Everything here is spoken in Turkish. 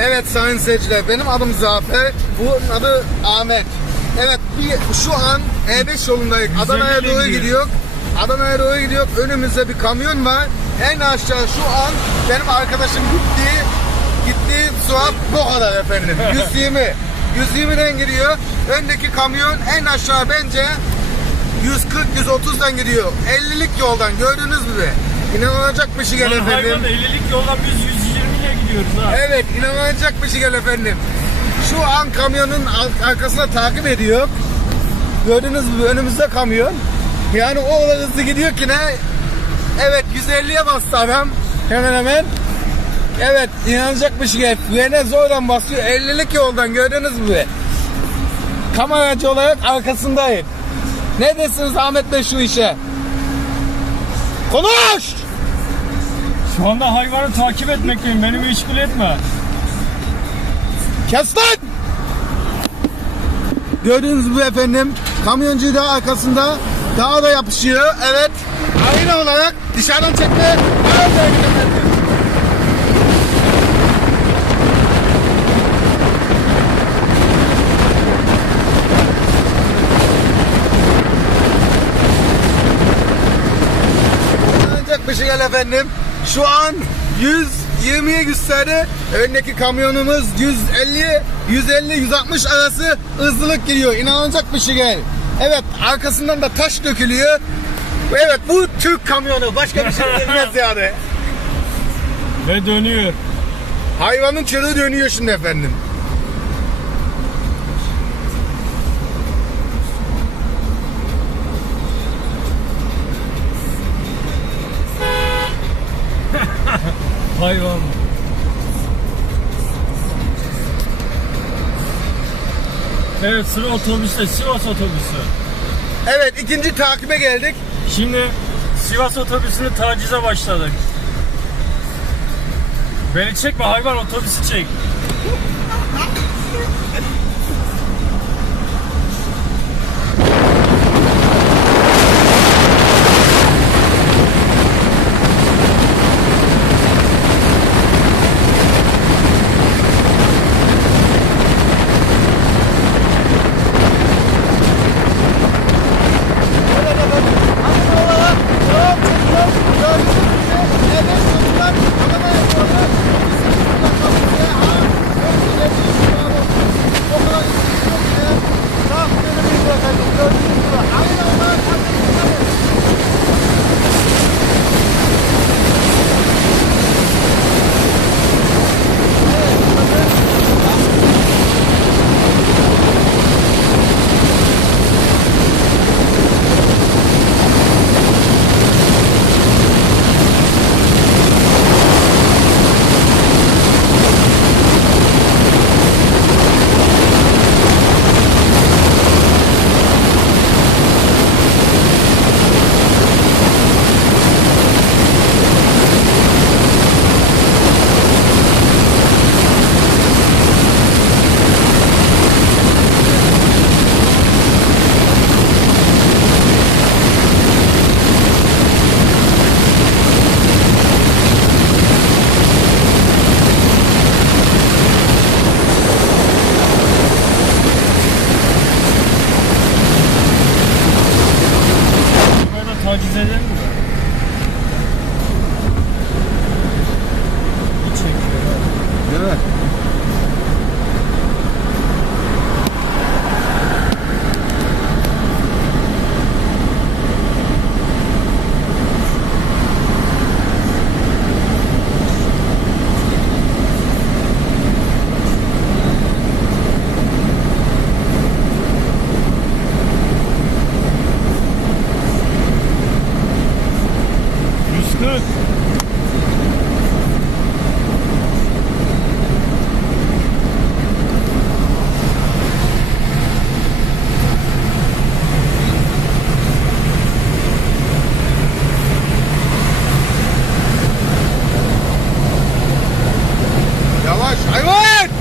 Evet sayın seyirciler benim adım Zafer. Bunun adı Ahmet. Evet bir, şu an E5 yolundayız. Adana'ya Güzelliğe doğru gidiyor. Adana'ya doğru gidiyor. Önümüzde bir kamyon var. En aşağı şu an benim arkadaşım gittiği gittiği suat bu kadar efendim. 120. 120'den gidiyor. Öndeki kamyon en aşağı bence 140-130'dan gidiyor. 50'lik yoldan gördüğünüz gibi. İnanılacak bir şey gel efendim. hayvan 50'lik yoldan biz 120 ile gidiyoruz ha. Evet inanılacak bir şey gel efendim. Şu an kamyonun ar- arkasına takip ediyor. Gördüğünüz gibi önümüzde kamyon. Yani o kadar hızlı gidiyor ki ne? Evet 150'ye bastı adam. Hemen hemen. Evet inanılacak bir şey gel. Frene zorla basıyor. 50'lik yoldan gördüğünüz gibi. Kameracı olarak arkasındayım. Ne dersiniz Ahmet Bey şu işe? Konuş! Şu anda hayvanı takip etmekteyim. Beni meşgul etme. Kes lan! Gördüğünüz gibi efendim kamyoncu da arkasında daha da yapışıyor. Evet. Aynı olarak dışarıdan çekme. Ancak bir şey gel efendim. Şu an 120'ye gösterdi. Öndeki kamyonumuz 150, 150, 160 arası hızlılık giriyor. İnanılacak bir şey gel. Evet arkasından da taş dökülüyor. Evet bu Türk kamyonu. Başka bir şey denmez yani. Ve dönüyor. Hayvanın çığlığı dönüyor şimdi efendim. Hayvan. Evet sıra otobüste. Sivas otobüsü. Evet ikinci takibe geldik. Şimdi Sivas otobüsünü tacize başladık. Beni çekme hayvan otobüsü çek. Yüz kırk. Yavaş hayvan!